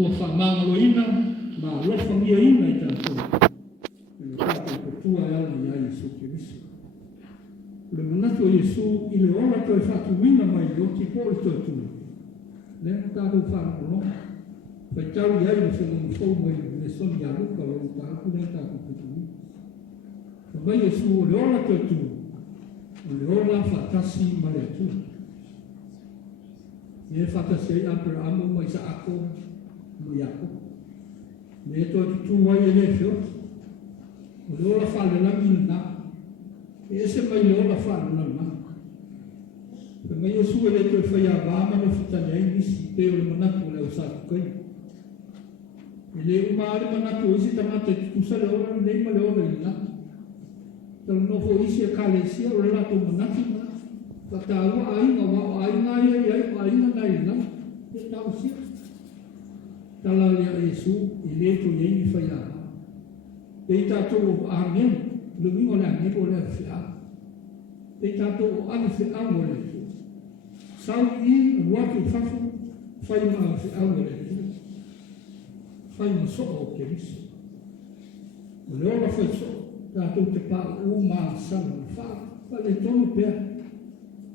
ua whamangaloina, ma lofa mia ina I tātou. E tātou kotua e ala I a Iesu Keriso. Le manatu o Iesu, I le ora toi whatuina mai o ti pōle toi tūna. Le tātou whanakolo, whai tau I ai le whenua fau mai le soni a luka o tātou le tātou kutui. Mai Iesu o le ora toi tūna, o le ora whatasi ma le tūna. E whatasi ai Abraham mai sa ako, mo Iako. Me toi tutu mai e le whio. O le ora whale langi na. E se mai le ora whale langi. Pe mai Iesu e le toi whai a vāma no whitane ai nisi pe o le manatu le o sātu kai. E le umaare manatu o isi tamata I tutusa le ora nei ma le ora I na. Tala nofo isi e kālesia o le lato manatu na. Whataua ainga wao ainga ia ai o ainga nai na. E tau sia. Tala lea Iesu I le to iei I whai a. Pei tātou o āngen, lumingo le āngen o le whia. Pei tātou o ane whia o le tu. Sau I ruatu whafu, whai maa whia o le tu. Whai ma soo o Keriso. O le ora whai soo, tātou te pā o maa sana wha. Wha le tonu pēr.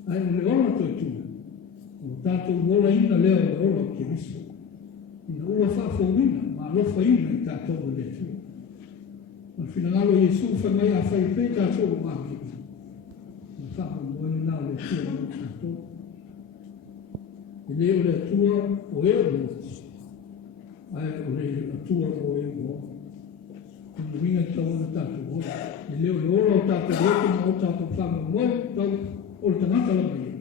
Ai o le ora toi tu. O tātou wola ina leo le ora o Keriso. Ina ua wha fōwina, ma lofa ina I tātou o le tu. Al finangalo Iesu whai mai a whai pē tātou o māki. Ma whapa moe nā le tua o tātou. E leo le tua o e o. Ai o le tua o e o. Kuni winga tau na tātou o. E leo le ora o tātou o ma o tātou whama moe tau o le tangata la mai.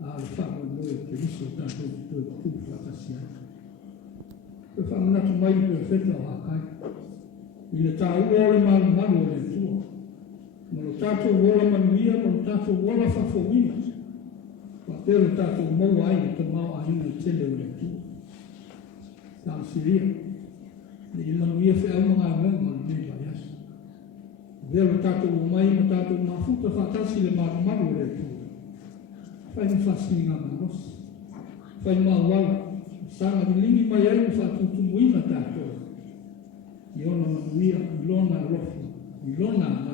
A le whama moe o Keriso tātou tu whakasia. Pe whama natu mai pe wheta o hakai. I le tā ua o le manu manu o le tua. Ma lo tātou wola manuia, ma lo tātou wola whawhawina. Ma pēr o tātou mau ai o te mau aina I tele o le tua. Tāu siria. Le I manuia whea mga mea ma le mea mai asa. Pēr o tātou o mai ma tātou mafuta whatasi le manu manu o le tua. Whai ni whasini ngā manos. Whai maa wala. Sanga ni lingi mai ai o whatutumuina tātou. I ona manuia, I lona rofu, I lona na,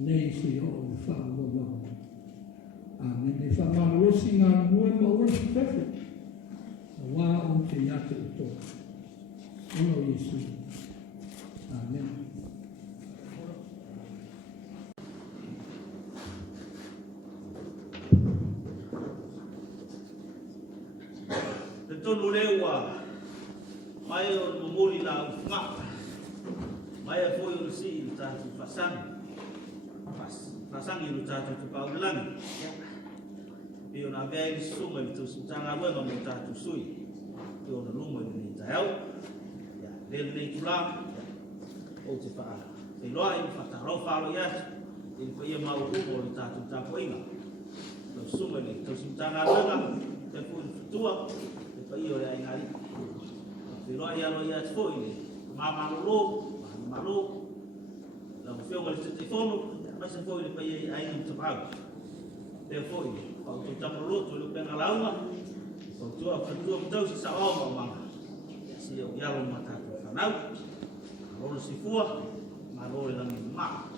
nei se o le whaamawau. Amen. Ne whaamalosi ngā mua ma ua si tefe. A wā o te iate o tō. Ono Iesu. Amen. Te tonu lewa, mai o mamuri la ufunga. Mai a foi o si I tātou whasang. Whasang I o tātou te paulangi. E o nā vea I sunga I tō sutanga wenga me tātou sui. E o na lunga I nei tai au. Lele nei tula. O te wha. Te loa I whatarau whalo I atu. E ni whaia mau humo o tātou tāpo inga. Tō sunga I tō sutanga wenga. Te fui whatua. Te whaia o le aingari. Te loa I alo I atu fōi ni. Māmangolo. Malo, la feo le te fono, ma se foi le pai ai no te pau. Te foi, o te tamolo to le pena lauma, o tu a tu tau se sa o ma. Si o yalo mata ko fanau. Ro si fua, ma ro le na ma.